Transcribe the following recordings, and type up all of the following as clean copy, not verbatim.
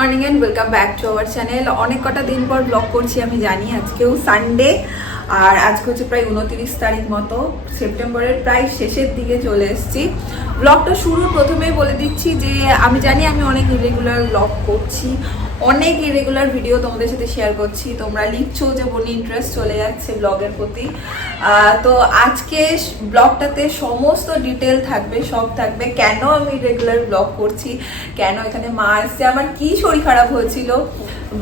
Morning and welcome back to our channel. অনেক কটা দিন পর ব্লগ করছি আমি জানি, আজকেও সানডে আর আজকে হচ্ছে প্রায় 29 তারিখ মতো, সেপ্টেম্বরের প্রায় শেষের দিকে চলে এসেছি। ব্লগটা শুরুর প্রথমেই বলে দিচ্ছি যে আমি জানি আমি অনেক ইরেগুলার ব্লগ করছি, অনেক ইরেগুলার ভিডিও তোমাদের সাথে শেয়ার করছি, তোমরা লিখছো যে বনি ইন্টারেস্ট চলে যাচ্ছে ব্লগের প্রতি। তো আজকে ব্লগটাতে সমস্ত ডিটেল থাকবে, সব থাকবে, কেন আমি রেগুলার ব্লগ করছি, কেন এখানে মা আসছে, আমার কি শরীর খারাপ হয়েছিল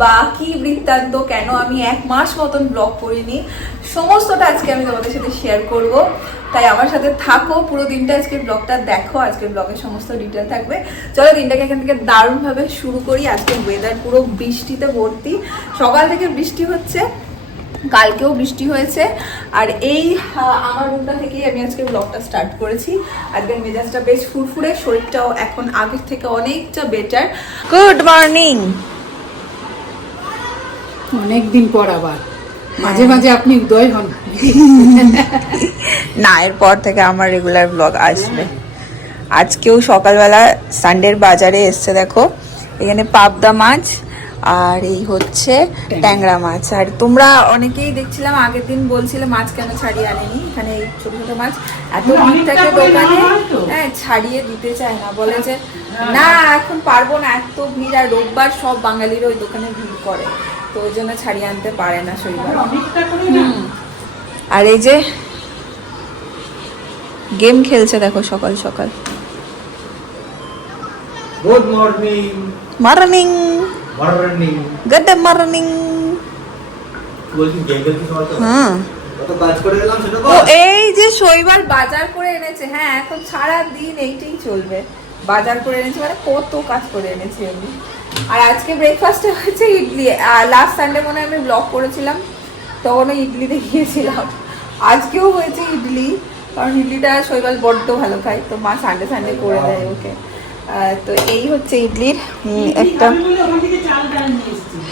বা কি বৃত্তান্ত, কেন আমি 1 মাস মতন ব্লগ করিনি, সমস্তটা আজকে আমি তোমাদের সাথে শেয়ার করব। তাই আমার সাথে থাকো, পুরো দিনটা আজকে ব্লগটা দেখো, আজকের ব্লগের সমস্ত ডিটেল থাকবে। চলো দিনটাকে এখান থেকে দারুণভাবে শুরু করি। আজকে ওয়েদার পুরো বৃষ্টিতে ভর্তি, সকাল থেকে বৃষ্টি হচ্ছে, কালকেও বৃষ্টি হয়েছে। আর এই আমার রুমটা থেকেই আমি আজকে ব্লগটা স্টার্ট করেছি। আজকের মেজাজটা বেশ ফুরফুরে, শরীরটাও এখন আগের থেকে অনেকটা বেটার। Good morning. অনেকদিন পর আবার মাঝে মাঝে আপনি উদয় হন না, এরপর থেকে আমার রেগুলার ব্লগ আসবে। আজকেও সকালবেলা সানডের বাজারে এসছে, দেখো এখানে পাবদা মাছ আর এই হচ্ছে ট্যাংরা মাছ। আর তোমরা অনেকেই দেখছিলাম আগের দিন বলছিলে মাছ কেন ছাড়িয়ে আনেনি, এখানে এই ছোট ছোট মাছ এত ভিড় থাকে দোকানে, হ্যাঁ ছাড়িয়ে দিতে চায় না, বলে যে না এখন পারবো না, এত ভিড়, আর রোববার সব বাঙালির ওই দোকানে ভিড় করে, তো ওই জন্য ছাড়িয়ে আনতে পারে না শনিবার। আর এই যে গেম খেলছে দেখো সকাল সকাল। Good morning. Morning morning. Good morning. বলছি গেম খেলতে সময় তো হ্যাঁ কত কাজ করে এলাম সেটা ও এই যে শৈবাল বাজার করে এনেছে, হ্যাঁ এখন সারা দিন এইটাই চলবে, বাজার করে এনেছে মানে কত কাজ করে এনেছে আমি। আর আজকে ব্রেকফাস্টে হয়েছে ইডলি। লাস্ট সানডে মনে হয় আমি ব্লগ করেছিলাম, তখনও ইডলি দেখিয়েছিলাম। আজকেও হয়েছে ইডলি, কারণ ইডলিটা শৈবাল বড্ড ভালো খায়, তো মা সানডে সানডে করে দেয় ওকে। তো এই হচ্ছে ইডলির একটা,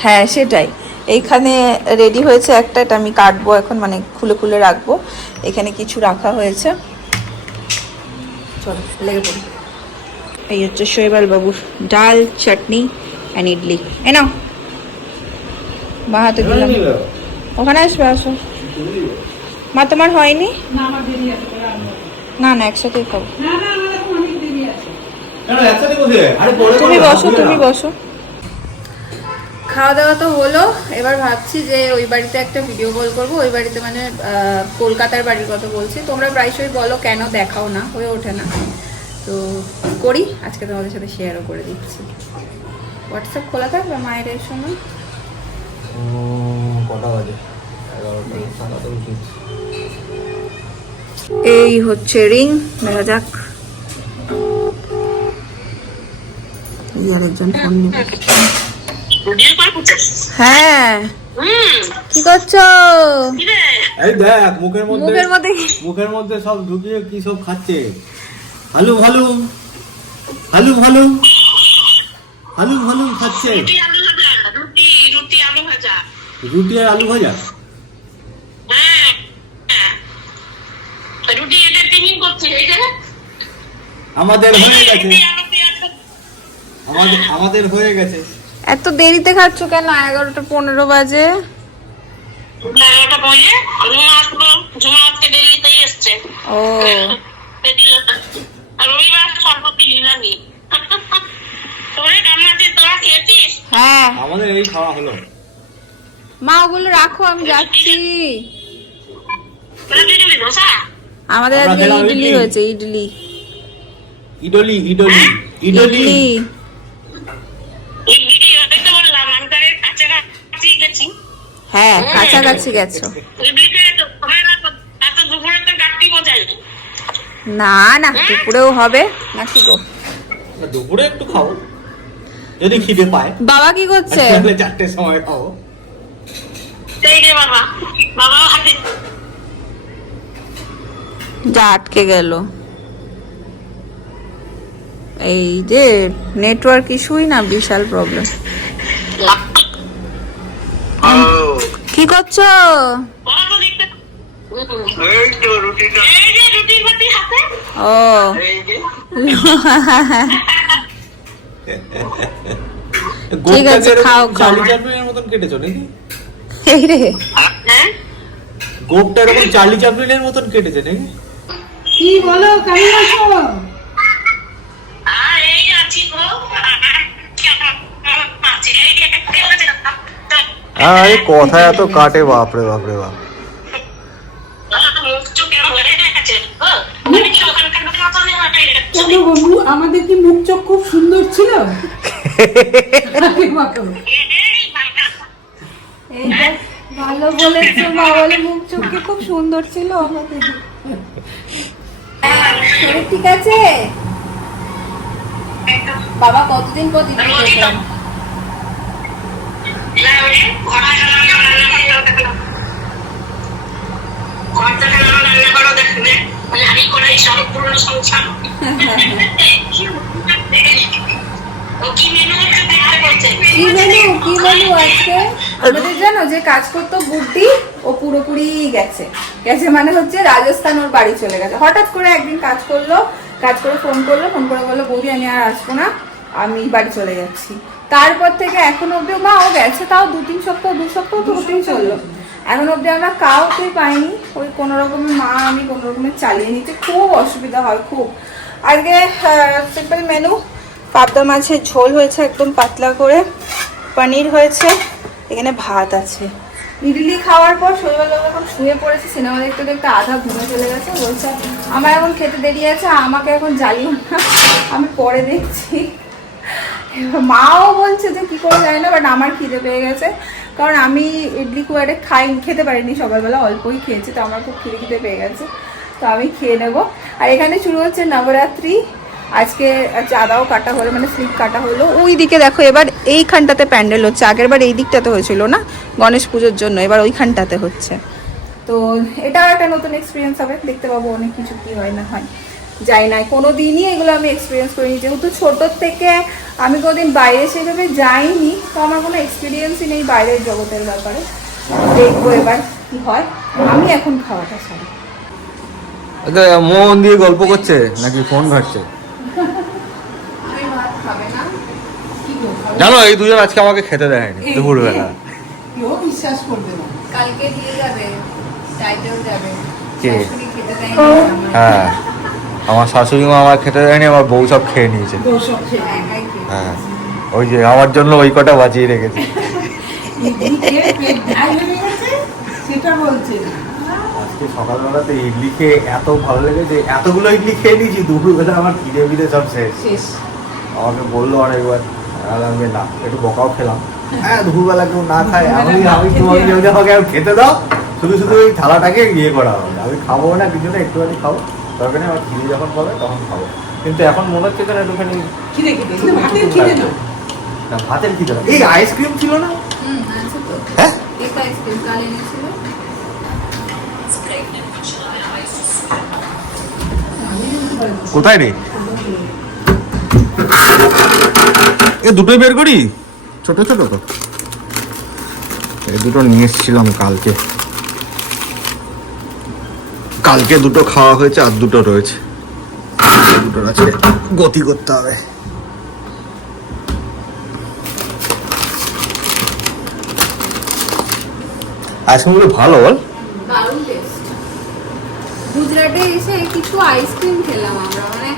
হ্যাঁ সেটাই, এইখানে রেডি হয়েছে একটা, এটা আমি কাটবো এখন, মানে খুলে খুলে রাখবো। এখানে কিছু রাখা হয়েছে, চলো লেগে পড়ি। এই হচ্ছে শৈবাল বাবুর ডাল, চাটনি অ্যান্ড ইডলি। এ নাও, মা হাতে দিলাম, ওখানে আসবে, আসো। মা তোমার হয়নি? না না একসাথেই খাবো। তুমি বসো, তুমি বসো। খাওয়া দাওয়া তো হলো, এবার ভাবছি যে ওই বাড়িতে একটা ভিডিও কল করবো। ওই বাড়িতে মানে কলকাতার বাড়ির কথা বলছি, তোমরা প্রায়শই বলো কেন দেখাও না, হয়ে ওঠে না, তো করি আজকে তোমাদের সাথে শেয়ারও করে দিচ্ছি। হোয়াটসঅ্যাপ খোলা থাকবে মায়ের এই সময়? কটা বাজে? 11টা। এই হচ্ছে রিং, দেখা যাক। আরেকজন ফোন নিবে। হ্যাঁ কি করছো? এই দেখ মুখের মধ্যে মুখের মধ্যে সব ঢুকিয়ে কি সব খাচ্ছে। হালু ভালু হালু ভালু হালু ভালু খাচ্ছে। রুটি আর আলু ভাজা। আমাদের হয়ে গেছে, আমাদের হয়ে গেছে। এত দেরিতে খাচ্ছ কেন? 11:15 বাজে। ও হ্যাঁ আমাদের এই খাওয়া হলো। মা ওগুলো রাখো, আমি যাচ্ছি। আমাদের আজকে ইডলি হয়েছে, ইডলি ইডলি ইডলি ইডলি। হ্যাঁ কাছাকাছি গেছো। না না দুপুরেও হবে নাকি গো? দুপুরে একটু খাও যদি খিদে পায়। বাবা কি করছে? 4টের সময় খাও। যা আটকে গেল, এই যে নেটওয়ার্ক ইস্যুই না, বিশাল প্রবলেম। কি করছো? ও ঠিক আছে, খাও, খাও। চার্লি চ্যাপলিনের মতন কেটেছো নাকি? এই রে, গোপটা এরকম চার্লি চ্যাপলিনের মতন কেটেছে নাকি? কি বলো, কেমন আছো? আরে কথা এত কাটে, বাপরে বাপরে বাপ। কেন বাবু, আমাদের কি মুখ চোখ খুব সুন্দর ছিল? এইটা ভালো বলেছো, মা বলে মুখ চোখে খুব সুন্দর ছিল আমাদের। শরীর ঠিক আছে? বাবা কতদিন পর দিদি দেখলাম। কি মেনু আজকে আমাদের জানো, যে কাজ করতো বুদ্ধি ও পুরোপুরি গেছে মানে হচ্ছে রাজস্থান, ওর বাড়ি চলে গেছে। হঠাৎ করে একদিন কাজ করে ফোন করলো বললো বৌদি আমি আর আসবো না, আমি বাড়ি চলে যাচ্ছি। তারপর থেকে এখন অব্দি মা ও গেছে, তাও 2 সপ্তাহ তো হতেই চললো, এখন অব্দি আমরা কাউকেই পাইনি। ওই কোনো রকমের মা আমি কোনো রকমের চালিয়ে নিতে খুব অসুবিধা হয় খুব। আজকে সিম্পল মেনু, পাবদা মাছের ঝোল হয়েছে একদম পাতলা করে, পনির হয়েছে, এখানে ভাত আছে। ইডলি খাওয়ার পর শৈবাল এখন শুয়ে পড়েছে, সিনেমা দেখতে দেখতে আধা ঘুমে চলে গেছে। বলছে আমার এখন খেতে দেরি আছে, আমাকে এখন জ্বালিও না, আমি পরে দেখছি। মাও বলছে যে কি করে যায় না, বাট আমার খিদে পেয়ে গেছে, কারণ আমি ইডলি খুব একটা খেতে পারিনি সকালবেলা, অল্পই খেয়েছি, তো আমার খুব খিদে পেয়ে গেছে, তো আমি খেয়ে নেবো। আর এখানে শুরু হচ্ছে নবরাত্রি, আজকে চাঁদাও কাটা হলো, মানে স্লিপ কাটা হলো। ওই দিকে দেখো, এবার এইখানটাতে প্যান্ডেল হচ্ছে, আগের বার এই দিকটাতে হয়েছিল না গণেশ পুজোর জন্য, এবার ওইখানটাতে হচ্ছে। তো এটাও একটা নতুন এক্সপিরিয়েন্স হবে, দেখতে পাবো অনেক কিছু কি হয় না হয়, যাই না কোনো দিনই এগুলো আমি এক্সপিরিয়েন্স করিনি, যেহেতু ছোটোর থেকে আমি কোনোদিন বাইরে সেভাবে যাইনি, তো আমার কোনো এক্সপিরিয়েন্সই নেই বাইরের জগতের ব্যাপারে। দেখবো এবার কি হয়। আমি এখন খাওয়াটা সারি। মন দিয়ে গল্প করছে নাকি ফোন ঘাটছে? আমি ভাত খাবে না? জানো এই দুজন আজকে আমাকে খেতে দেয়নি দুপুরবেলা। কেউ বিশ্বাস করবে না। কালকে দিয়ে যাবে, চাইতেও যাবে। কে? শাশুড়ি খেতে দেয়নি আমার। হ্যাঁ, আমার শাশুড়ি মা আমার খেতে দেয়নি, আমার বউ সব খেয়ে নিয়েছে। দোষক খেয়ে একাই খেয়ে। হ্যাঁ, ওই যে আমার জন্য ওই কটা বাঁচিয়ে রেখেছে। ইডলি খেয়ে পেট ঢাই হয়ে গেছে, সেটা বলছে না। আজকে সকালবেলাতে ইডলি খেয়ে এত ভালো লেগেছে, এতগুলো ইডলি খেয়ে নিয়েছি, দুপুরবেলা আমার খিদে সব শেষ। আমাকে বললো অনেকবার, আমি না একটু বকাও খেলাম। হ্যাঁ, দুপুরবেলা কেউ না খায়, আমি তোমাকে আমাকে খেতে দাও, শুধু ওই থালাটাকে ইয়ে করা হবে, আমি খাবো না কিছু না, একটুখানি খাবো, দরকার নেই, আমার খিদে যখন পাবে তখন খাবো। কিন্তু এখন মনে হচ্ছে যেন একটুখানি খিদে ভাতের খিদে না। না, ভাতের খিদে না। এই আইসক্রিম ছিল না? আছে তো। হ্যাঁ, একটা আইসক্রিম কাল এনেছিল। কোথায় রে? এ দুটোই বের করি, ছোট তো এই দুটো নিয়ে এসেছিলাম কালকে দুটো খাওয়া হয়েছে, আর দুটো রয়েছে, দুটোর আছে গতি করতে হবে। আইসক্রিমগুলো ভালো বল। দারুণ টেস্ট। গুজরাটে এসে কিছু আইসক্রিম খেলাম আমরা, মানে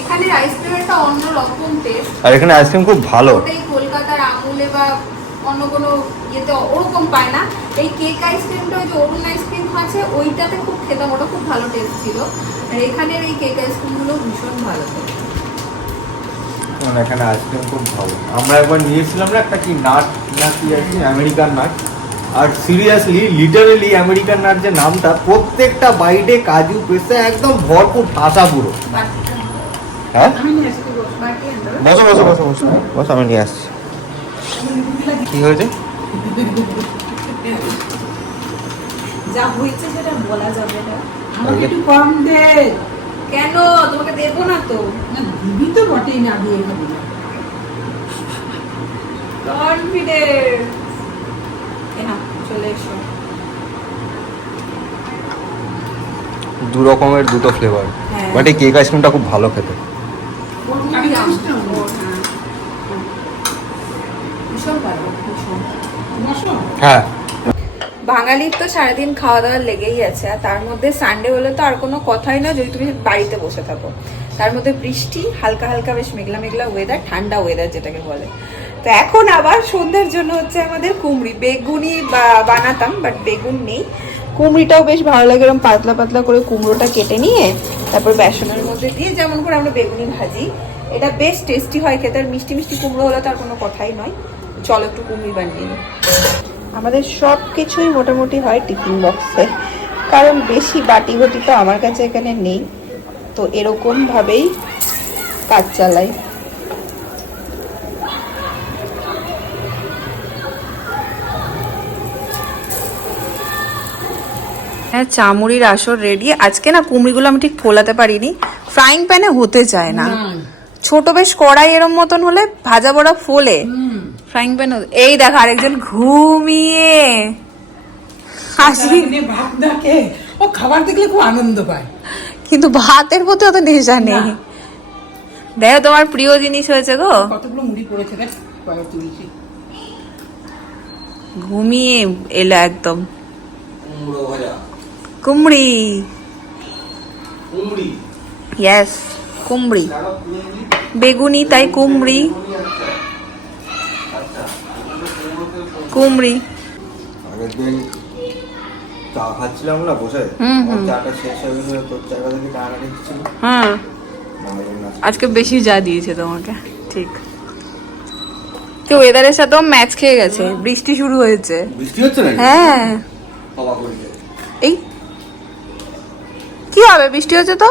এখানে আইসক্রিমের একটা অন্য রকম টেস্ট। আর এখানে আইসক্রিম খুব ভালো। ওটাই কলকাতার আমুলে বা অন্য কোনো ইয়েতে ওরকম পায় না। এই কেক আইসক্রিমটা, ওই যে অরুণ আইসক্রিম আছে, ওইটাতে খুব খেতাম, ওটা খুব ভালো টেস্ট ছিল। আর এখানের এই কেক আইসক্রিমগুলো ভীষণ ভালো ছিল। এখানে আইসক্রিম খুব ভালো। আমরা একবার নিয়েছিলাম না একটা কি নাট না কি আছে, আমেরিকান নাট, আর সিরিয়াসলি লিটারেলি আমেরিকান নাট যে নামটা, প্রত্যেকটা বাইটে কাজু পেস্তা একদম ভরপুর ঠাসা পুরো। হ্যাঁ, আমি নিয়ে আসতে বসবো। বাটি আনতে হবে। বস আমি নিয়ে আসছি। কি হয়েছে? যা হয়েছে সেটা বলা যাবে না। আমাকে একটু কম দে। কেন? তোমাকে দেবো না তো। না, দিবি তো বটেই, না দিয়ে খাবি না। কনফিডেন্স। চলে এসো। দু রকমের দুটো ফ্লেভার, হ্যাঁ। বাট এই কেক আইসক্রিমটা খুব ভালো খেতে। আমি জানিস না। ভীষণ ভালো, ভীষণ। হ্যাঁ, বাঙালির তো সারাদিন খাওয়া দাওয়া লেগেই আছে, আর তার মধ্যে সানডে হলে তো আর কোনো কথাই না, যদি তুমি বাড়িতে বসে থাকো। তার মধ্যে বৃষ্টি, হালকা হালকা বেশ মেঘলা মেঘলা ওয়েদার, ঠান্ডা ওয়েদার যেটাকে বলে। তো এখন আবার সন্ধ্যের জন্য হচ্ছে আমাদের কুমড়ি, বেগুনি বানাতাম বাট বেগুন নেই। কুমড়িটাও বেশ ভালো লাগে, এরকম পাতলা পাতলা করে কুমড়োটা কেটে নিয়ে তারপর বেসনের মধ্যে দিয়ে যেমন করে আমরা বেগুনি ভাজি, এটা বেশ টেস্টি হয় খেতে। আর মিষ্টি মিষ্টি কুমড়ো হলে তার কোনো কথাই নয়। চলো একটু কুমড়ি বানিয়ে নিই। আমাদের সব কিছুই মোটামুটি হয় টিফিন বক্সে, কারণ বেশি বাটি ঘটি তো আমার কাছে এখানে নেই, তো এরকমভাবেই কাজ চালাই। হ্যাঁ, চামড়ির আসর রেডি। আজকে না কুমড়িগুলো আমি ঠিক ফোলাতে পারিনি, ফ্রাইং প্যানে হতে চায় না। ছোট বেশ কড়াই এরম মতন হলে ভাজা বড়া ফোলে, ফ্রাইং প্যান। এই দেখো আরেকজন ঘুমিয়ে হাসি, ভাত দেখে ও খাবার দেখলে খুব আনন্দ পায়, কিন্তু ভাতের প্রতি অত নেশা নেই। দেখো তোমার প্রিয় জিনিস হয়েছে গো, কতগুলো মুড়ি পড়েছে দেখ, পরে তুলছি। ঘুমিয়ে এলো একদম। কুমড়ো ভাজা, কুমড়ি, কুমড়ি, ইয়েস কুমড়ি, বেগুনি তাই কুমড়ি, কুমড়ি। আগের দিন চা খাচ্ছিলাম না বসে, চাটা শেষ হয়ে গেছে, তোর জায়গা থেকে চা না দিচ্ছিল। হ্যাঁ, আজকে বেশি যা দিয়েছে তোমাকে, ঠিক। তো ওয়েদারের সাথেও ম্যাচ খেয়ে গেছে, বৃষ্টি শুরু হয়েছে। বৃষ্টি হচ্ছে না? হ্যাঁ, বাবা বলছে এই কি হবে, বৃষ্টি হচ্ছে তো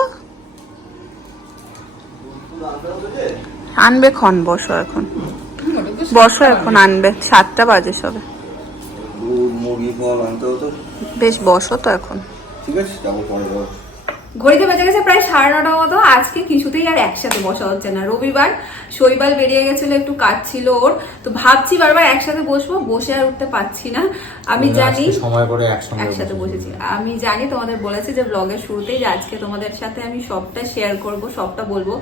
আনবে ক্ষণ। বসো এখন, বসো এখন আনবে, 7টা বাজে সবে। মুরগি ফল আনতে হতো। বেশ বসো তো এখন, ঠিক আছে, যাবো পরে যাবো। ঘড়িতে বেজে গেছে প্রায় 9:30 মতো। আজকে কিছুতেই আর একসাথে বসা হচ্ছে না। রবিবার, শৈবাল বেরিয়ে গেছিল, একটু কাজ ছিল ওর, তো ভাবছি বারবার একসাথে বসবো, বসে আর উঠতে পারছি না। আমি জানি সময় করে একসাথে বসেছি, আমি জানি তোমাদের বলেছি যে ব্লগের শুরুতেই যে আজকে তোমাদের সাথে আমি সবটা শেয়ার করব, সবটা বলবো।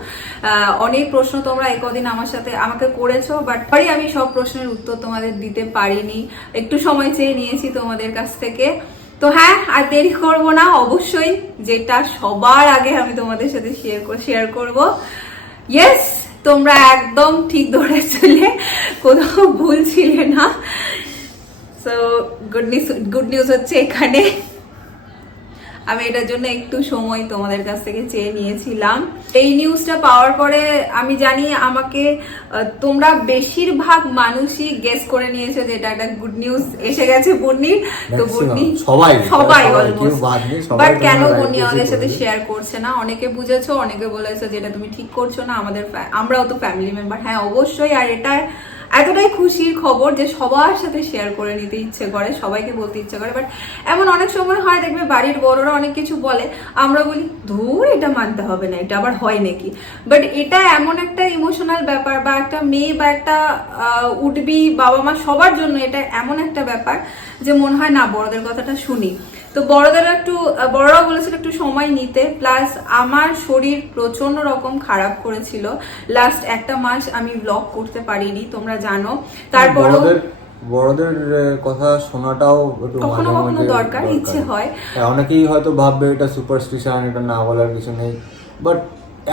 অনেক প্রশ্ন তোমরা এই কদিন আমাকে করেছো, বাট আমি সব প্রশ্নের উত্তর তোমাদের দিতে পারিনি, একটু সময় চেয়ে নিয়েছি তোমাদের কাছ থেকে। তো হ্যাঁ, আর দেরি করবো না, অবশ্যই যেটা সবার আগে আমি তোমাদের সাথে শেয়ার করব। ইয়েস, তোমরা একদম ঠিক ধরেছিলে, কোথাও ভুল ছিলে না। সো গুড নিউজ হচ্ছে এখানে আমি এটার জন্য একটু সময় তোমাদের কাছ থেকে চেয়ে নিয়েছিলাম। এই নিউজটা পাওয়ার পরে আমি জানি আমাকে তোমরা বেশিরভাগ মানুষই গেস করে নিয়েছো যে এটা একটা গুড নিউজ এসে গেছে বন্নির। তো বন্নি সবাই অলমোস্ট, বাট কেন বন্নি আমাদের সাথে শেয়ার করছে না? অনেকে বুঝেছো, অনেকে বলেছো যেটা তুমি ঠিক করছো না, আমরাও তো ফ্যামিলি মেম্বার। হ্যাঁ অবশ্যই, আর এটা এতটাই খুশির খবর যে সবার সাথে শেয়ার করে নিতে ইচ্ছে করে, সবাইকে বলতে ইচ্ছে করে। বাট এমন অনেক সময় হয়, দেখবে বাড়ির বড়রা অনেক কিছু বলে, আমরা বলি ধুর এটা মানতে হবে না, এটা আবার হয় নাকি। বাট এটা এমন একটা ইমোশনাল ব্যাপার, বা একটা মেয়ে বা একটা উঠবি বাবা মা সবার জন্য এটা এমন একটা ব্যাপার যে মনে হয় না বড়দের কথাটা শুনি। তো বড়রাও বলেছিল একটু সময় নিতে। প্লাস আমার শরীর প্রচন্ড রকম খারাপ করেছিল, লাস্ট একটা মাস আমি ব্লগ করতে পারিনি, তোমরা জানো। তারপরও বড়দের কথা শোনাটাও একটু কখনো কখনো দরকার, ইচ্ছে হয়। অনেকেই হয়তো ভাববে এটা সুপারস্টিশন, এটা না বলার কিছু নেই, বাট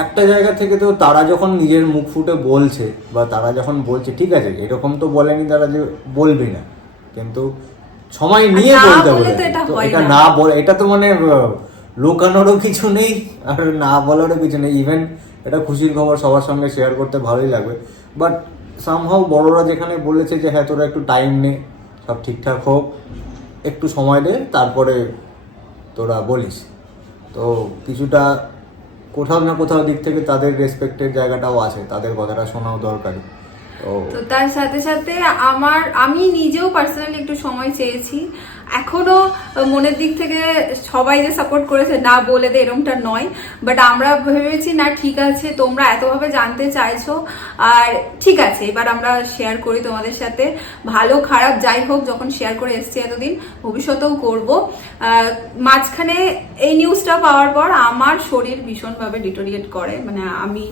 একটা জায়গা থেকে তো তারা যখন নিজের মুখ ফুটে বলছে, বা তারা যখন বলছে, ঠিক আছে এরকম তো বলেনি তারা যে বলবি না, কিন্তু সময় নিয়ে বলতে হবে। এটা না বলে, এটা তো মানে লুকানোরও কিছু নেই আর না বলারও কিছু নেই। ইভেন এটা খুশির খবর, সবার সঙ্গে শেয়ার করতে ভালোই লাগবে, বাট সামহাউ বড়রা যেখানে বলেছে যে হ্যাঁ তোরা একটু টাইম নে, সব ঠিকঠাক হোক, একটু সময় দে, তারপরে তোরা বলিস, তো কিছুটা কোথাও না কোথাও দিক থেকে তাদের রেসপেক্টের জায়গাটাও আছে, তাদের কথাটা শোনাও দরকারি। তো তার সাথে সাথে আমি নিজেও পার্সোনালি একটু সময় চেয়েছি। এখনো মনের দিক থেকে সবাই যে সাপোর্ট করেছে না বলে দে এরকমটা নয়, বাট আমরা ভেবেছি না ঠিক আছে তোমরা এতভাবে জানতে চাইছো, আর ঠিক আছে এবার আমরা শেয়ার করি তোমাদের সাথে, ভালো খারাপ যাই হোক, যখন শেয়ার করে এসছি এতদিন, ভবিষ্যতেও করব। মাঝখানে এই নিউজটা পাওয়ার পর আমার শরীর ভীষণভাবে ডিটোরিয়েট করে, মানে আমি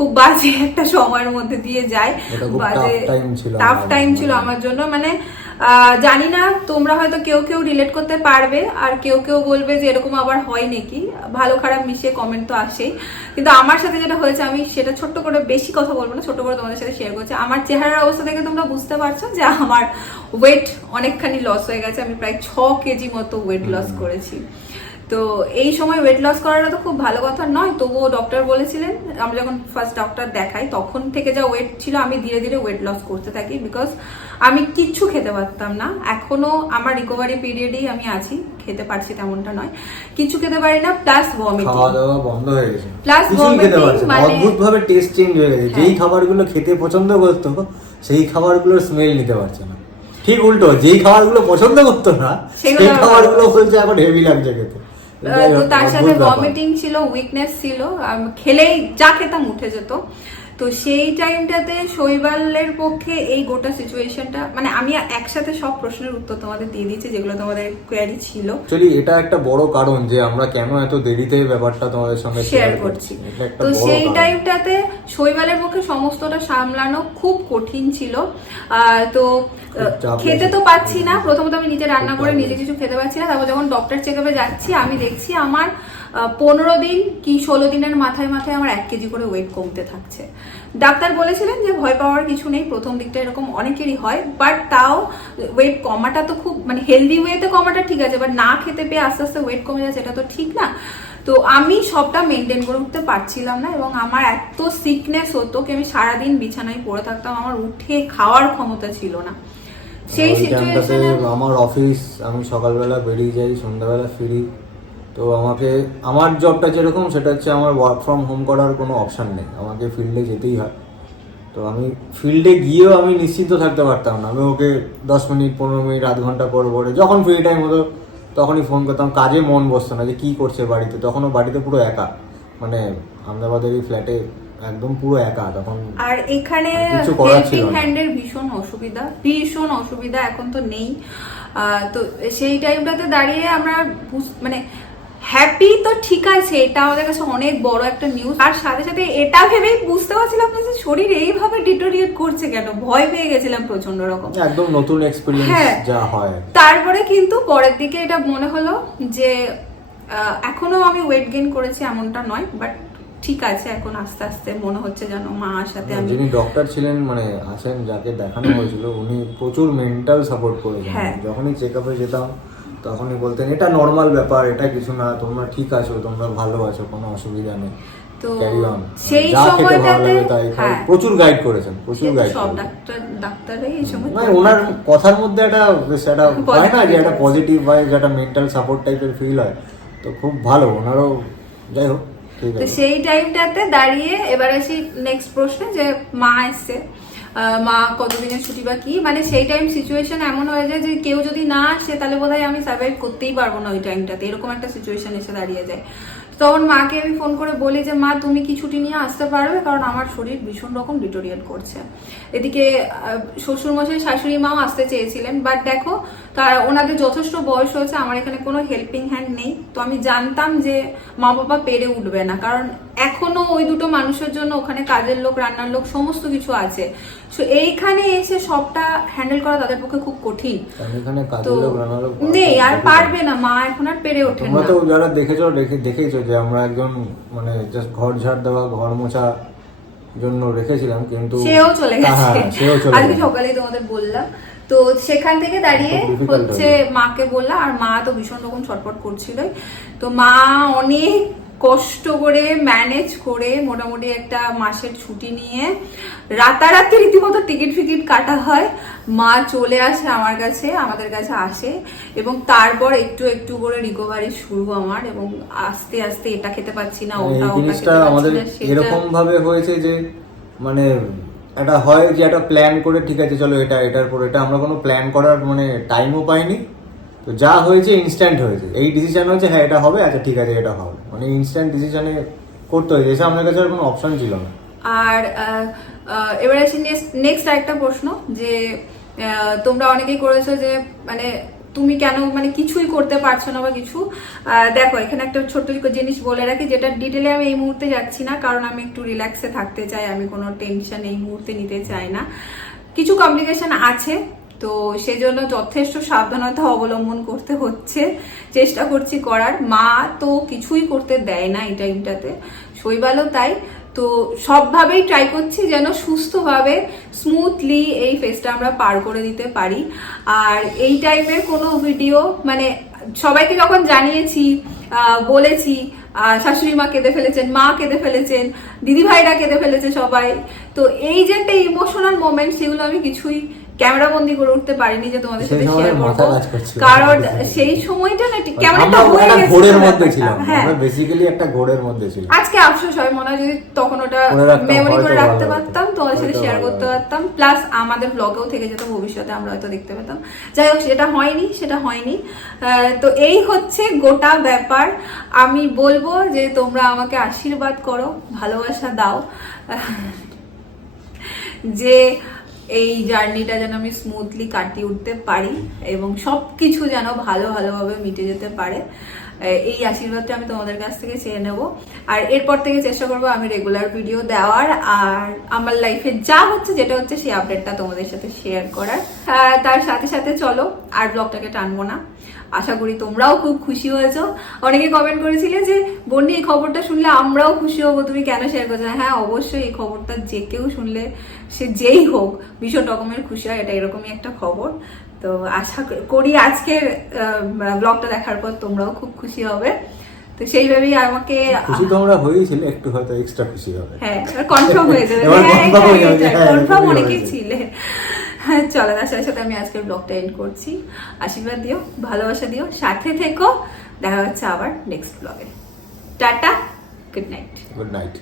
খুব বাজে একটা সময়ের মধ্যে দিয়ে যাই। এটা খুব বাজে tough time ছিল টাফ আমার টাইম জন্য। ছিল আমার জন্য, মানে জানি না তোমরা হয়তো কেউ কেউ রিলেট করতে পারবে আর কেউ কেউ বলবে যে এরকম আবার হয় নাকি, ভালো খারাপ মিশিয়ে কমেন্ট তো আসেই। কিন্তু আমার সাথে যেটা হয়েছে আমি সেটা ছোট্ট করে, বেশি কথা বলবো না, ছোট্ট করে তোমাদের সাথে শেয়ার করছি। আমার চেহারার অবস্থা দেখে তোমরা বুঝতে পারছো যে আমার ওয়েট অনেকখানি লস হয়ে গেছে। আমি প্রায় 6 কেজি মতো ওয়েট লস করেছি। তো এই সময় ওয়েট লস করাটা তো খুব ভালো কথা নয়, তবুও ডক্টর বলেছিলেন, আমরা যখন ফার্স্ট ডক্টর দেখাই তখন থেকে যা ওয়েট ছিল আমি ধীরে ধীরে ওয়েট লস করতে থাকি, বিকজ আমি কিচ্ছু খেতে পারতাম না। এখনো আমার রিকভারি পিরিয়ডেই আমি আছি, খেতে পারছি তেমনটা নয়, কিছু খেতে পারি না, প্লাস ভমিটিং। খাওয়া দাওয়া বন্ধ হয়ে গেছে, Plus কিছুই খেতে vomiting, পারছে না। মানে- অদ্ভুত ভাবে টেস্ট চেঞ্জ হয়ে গেছে। যেই খাবারগুলো খেতে পছন্দ করতো সেই খাবারগুলোর স্মেল নিতে পারছে না। ঠিক উল্টো, যেই খাবারগুলো পছন্দ করতো না সেই সেগুলো খাবারগুলো বলছে এখন হেভি লাগছে খেতে। তো তার সাথে ভমিটিং ছিল, উইকনেস ছিল, খেলেই যা খেতাম উঠে যেত। তো সেই টাইমটাতে শৈবালের পক্ষে এই গোটা সিচুয়েশনটা, মানে আমি একসাথে সব প্রশ্নের উত্তর তোমাদের দিয়ে দিয়েছি যেগুলো তোমাদের কোয়ারি ছিল। অ্যাকচুয়ালি এটা একটা বড় কারণ যে আমরা কেন এত দেরিতে ব্যাপারটা তোমাদের সঙ্গে শেয়ার করছি। তো সেই টাইমটাতে শৈবালের পক্ষে সমস্তটা সামলানো খুব কঠিন ছিল। তো খেতে তো পাচ্ছি না, প্রথমত আমি নিজে রান্না করে নিজে কিছু খেতে পাচ্ছি না। তারপর যখন ডক্টর চেকআপে যাচ্ছি আমি দেখছি আমার 15 দিন কি 16 দিনের মাথায় মাথায় আমার 1 কেজি করে ওয়েট কমতে থাকছে। ডাক্তার বলেছিলেন যে ভয় পাওয়ার কিছু নেই, প্রথম দিকটা এরকম অনেকেরই হয়, বাট তাও ওয়েট কমাটা তো খুব, মানে হেলদি ওয়েতে কমাটা ঠিক আছে, বাট না খেতে পেয়ে আস্তে আস্তে ওয়েট কমে যাচ্ছে, এটা তো ঠিক না। তো আমি সবটা মেনটেন করে উঠতে পারছিলাম না এবং আমার এত সিকনেস হতো কি আমি সারাদিন বিছানায় পড়ে থাকতাম, আমার উঠে খাওয়ার ক্ষমতা ছিল না। সেই সিচুয়েশনে আমার অফিস, আমি সকালবেলা বেরিয়ে যাই, সন্ধ্যাবেলা ফিরি। তো আমার জবটা যেরকম সেটা হচ্ছে আমার ওয়ার্ক ফ্রম হোম করার কোনো অপশন নেই, আমাকে ফিল্ডে যেতেই হয়। তো আমি ফিল্ডে গিয়েও আমি নিশ্চিন্ত থাকতে পারতাম না। আমি ওকে 10 মিনিট 15 মিনিট আধ ঘন্টা পরে যখন ফ্রি টাইম হতো তখনই ফোন করতাম। কাজে মন বসতো না যে কি করছে বাড়িতে, তখনও বাড়িতে পুরো একা, মানে আহমেদাবাদের এই ফ্ল্যাটে একদম পুরো একা তখন। আর এখানে কিছু করার ছিল হেল্পিং না। হ্যান্ডের ভীষণ অসুবিধা, এখন তো নেই। তো সেই টাইমটাতে দাঁড়িয়ে আমরা মানে হ্যাপি তো ঠিক আছে, এটা আমাদের কাছে অনেক বড় একটা নিউজ। আর সাথে সাথে এটা ভেবেই বুঝতে পারছিলাম না যে শরীর এইভাবে ডিটোরিয়েট করছে কেন, ভয় পেয়ে গেছিলাম প্রচন্ড রকম, একদম নতুন এক্সপেরিয়েন্স যা হয়। তারপরে কিন্তু পরের দিকে এটা মনে হলো যে এখনো আমি ওয়েট গেইন করেছি এমনটা নয়, বাট ঠিক আছে, এখন আস্তে আস্তে মনে হচ্ছে যেন মার সাথে আমি। যিনি ডক্টর ছিলেন, মানে আছেন, যাকে দেখানো হয়েছিল, উনি প্রচুর মেন্টাল সাপোর্ট করেছেন। যখনই চেক আপে যেতাম তখনই বলতেন এটা নর্মাল ব্যাপার, এটা কিছু না, তোমরা ঠিক আছো, তোমরা ভালো আছো, কোনো অসুবিধা নেই, তো ক্যারি অন, সেই যা খেতে ভালো সময়টাতে লাগে তাই খাও। প্রচুর গাইড করেছেন, প্রচুর গাইড সব করেছেন। ডাক্তাররাই এই সময় মানে ওনার কথার মধ্যে একটা হয় না যে একটা পজিটিভ ভাইব, একটা মেন্টাল সাপোর্ট টাইপের ফিল হয়। তো খুব ভালো ওনারও। যাই হোক, ঠিক তো আছে। সেই টাইমটাতে দাঁড়িয়ে এবার আসি নেক্সট প্রশ্নে, যে মা এসছে, মা কতদিনের ছুটি বা কি, মানে সেই টাইম সিচুয়েশন এমন হয়ে যায় যে কেউ যদি না আসে তাহলে বোধহয় আমি সার্ভাইভ করতেই পারবো না ওই টাইমটাতে, এরকম একটা সিচুয়েশন এসে দাঁড়িয়ে যায়। তখন মাকে আমি ফোন করে বলি যে মা তুমি কি ছুটি নিয়ে আসতে পারবে, কারণ আমার শরীর ভীষণ রকম ডিটোরিয়েট করছে। এদিকে শ্বশুরমশাই শাশুড়ি মাও আসতে চেয়েছিলেন, বাট দেখো ওনাদের যথেষ্ট বয়স হয়েছে, আমার এখানে কোনো হেল্পিং হ্যান্ড নেই। তো আমি জানতাম যে মা বাবা পেরে উঠবে না, কারণ এখনো ওই দুটো মানুষের জন্য ওখানে কাজের লোক, রান্নার লোক, সমস্ত কিছু আছে। তো এইখানে এসে সবটা হ্যান্ডেল করা তাদের পক্ষে খুব কঠিন। তো নেই, আর পারবে না, মা এখন আর পেরে ওঠেন না। তোমরা তো যারা দেখেছো যে আমরা একজন মানে জাস্ট ঘর ঝাড় দেওয়া, ঘর মোছা জন্য রেখেছিলাম, কিন্তু সেও চলে গেছে, আজকে গেছে। সকালেই তোমাদের বললাম। তো সেখান থেকে দাঁড়িয়ে হচ্ছে মাকে বললাম, আর মা তো ভীষণ রকম ছটফট করছিল। তো মা অনেক কষ্ট করে ম্যানেজ করে মোটামুটি একটা মাসের ছুটি নিয়ে রাতারাতি রীতিমতো টিকিট ফিকিট কাটা হয়, মা চলে আসে আমার কাছে, আমাদের কাছে আসে, এবং তারপর একটু একটু করে রিকভারি শুরু আমার, এবং আস্তে আস্তে এটা খেতে পাচ্ছি না, ওটা জিনিসটা আমাদের এরকম ভাবে হয়েছে যে মানে একটা হয় যে একটা প্ল্যান করে ঠিক আছে চলো এটার পর এটা, আমরা কোনো প্ল্যান করার মানে টাইমও পাইনি। তো যা হয়েছে ইনস্ট্যান্ট হয়েছে, এই ডিসিশন হয়েছে হ্যাঁ এটা হবে, আচ্ছা ঠিক আছে এটা হবে, মানে ইনস্ট্যান্ট ডিসিশনে করতে হয়েছে, এসে আমাদের কাছে আর কোনো অপশন ছিল না। আর এবারে আসি নেক্সট আরেকটা প্রশ্ন, যে তোমরা অনেকেই করেছো যে মানে তুমি কেন মানে কিছুই করতে পারছো না বা কিছু। দেখো এখানে একটা ছোট্ট জিনিস বলে রাখি, যেটা ডিটেলে আমি এই মুহূর্তে যাচ্ছি না, কারণ আমি একটু রিল্যাক্সে থাকতে চাই, আমি কোনো টেনশন এই মুহূর্তে নিতে চাই না। কিছু কমপ্লিকেশন আছে, তো সেজন্য যথেষ্ট সাবধানতা অবলম্বন করতে হচ্ছে, চেষ্টা করছি করার। মা তো কিছুই করতে দেয় না এই টাইমটাতে, শৈবালও তাই। তো সবভাবেই ট্রাই করছি যেন সুস্থভাবে স্মুথলি এই ফেসটা আমরা পার করে দিতে পারি। আর এই টাইপের কোনো ভিডিও মানে সবাইকে যখন জানিয়েছি, বলেছি, শাশুড়ি মা কেঁদে ফেলেছেন, মা কেঁদে ফেলেছেন, দিদি ভাইরা কেঁদে ফেলেছে সবাই, তো এই যে একটা ইমোশনাল মোমেন্ট, সেগুলো আমি কিছুই ক্যামেরা বন্দি করে উঠতে পারিনি যে তোমাদের সাথে শেয়ার করবো, কারণ সেই সময়টা না কেমন একটা হয়ে গেছে, ঘোরের মধ্যে ছিলাম। হ্যাঁ, আমরা বেসিক্যালি একটা ঘোরের মধ্যে ছিলাম। আজকে আফসোস হয়, মনে হয় যদি তখন ওটা মেমোরি করে রাখতে পারতাম, তোমাদের সাথে শেয়ার করতে পারতাম, প্লাস আমাদের ব্লগেও থেকে যেত, ভবিষ্যতে আমরা হয়তো দেখতে পেতাম। যাই হোক, সেটা হয়নি। তো এই হচ্ছে গোটা ব্যাপার। আমি বলবো যে তোমরা আমাকে আশীর্বাদ করো, ভালোবাসা দাও, যে এই জার্নিটা যেন আমি স্মুথলি কাটিয়ে উঠতে পারি এবং সবকিছু যেন ভালোভাবে মিটে যেতে পারে। এই আশীর্বাদটা আমি তোমাদের কাছ থেকে চেয়ে নেব। আর এরপর থেকে চেষ্টা করবো আমি রেগুলার ভিডিও দেওয়ার, আর আমার লাইফে যা হচ্ছে যেটা হচ্ছে সেই আপডেটটা তোমাদের সাথে শেয়ার করার। তার সাথে সাথে চলো আর ব্লগটাকে টানবো না। আশা করি তোমরাও খুব খুশি হয়েছো। অনেকে কমেন্ট করেছিলে যে বন্নি এই খবরটা শুনলে আমরাও খুশি হবো, তুমি কেন শেয়ার করছো না? হ্যাঁ, অবশ্যই এই খবরটা যে কেউ শুনলে, সে যেই হোক, ভীষণ রকমের খুশি হয়। এটা এরকমই একটা খবর। তো আশা করি আজকের ব্লগটা দেখার পর তোমরাও খুব খুশি হবে। তো সেইভাবেই আমাকে খুশি তোমরা হয়েছিল, একটু হয়তো এক্সট্রা খুশি হবে। হ্যাঁ, কনফার্ম হয়ে যাবে, কনফার্ম অনেকেই ছিলে। হ্যাঁ, চলো, তার সাথে সাথে আমি আজকের ব্লগটা এন্ড করছি। আশীর্বাদ দিও, ভালোবাসা দিও, সাথে থেকো। দেখা হচ্ছে আবার নেক্সট ব্লগে। Tata, good night. Good night.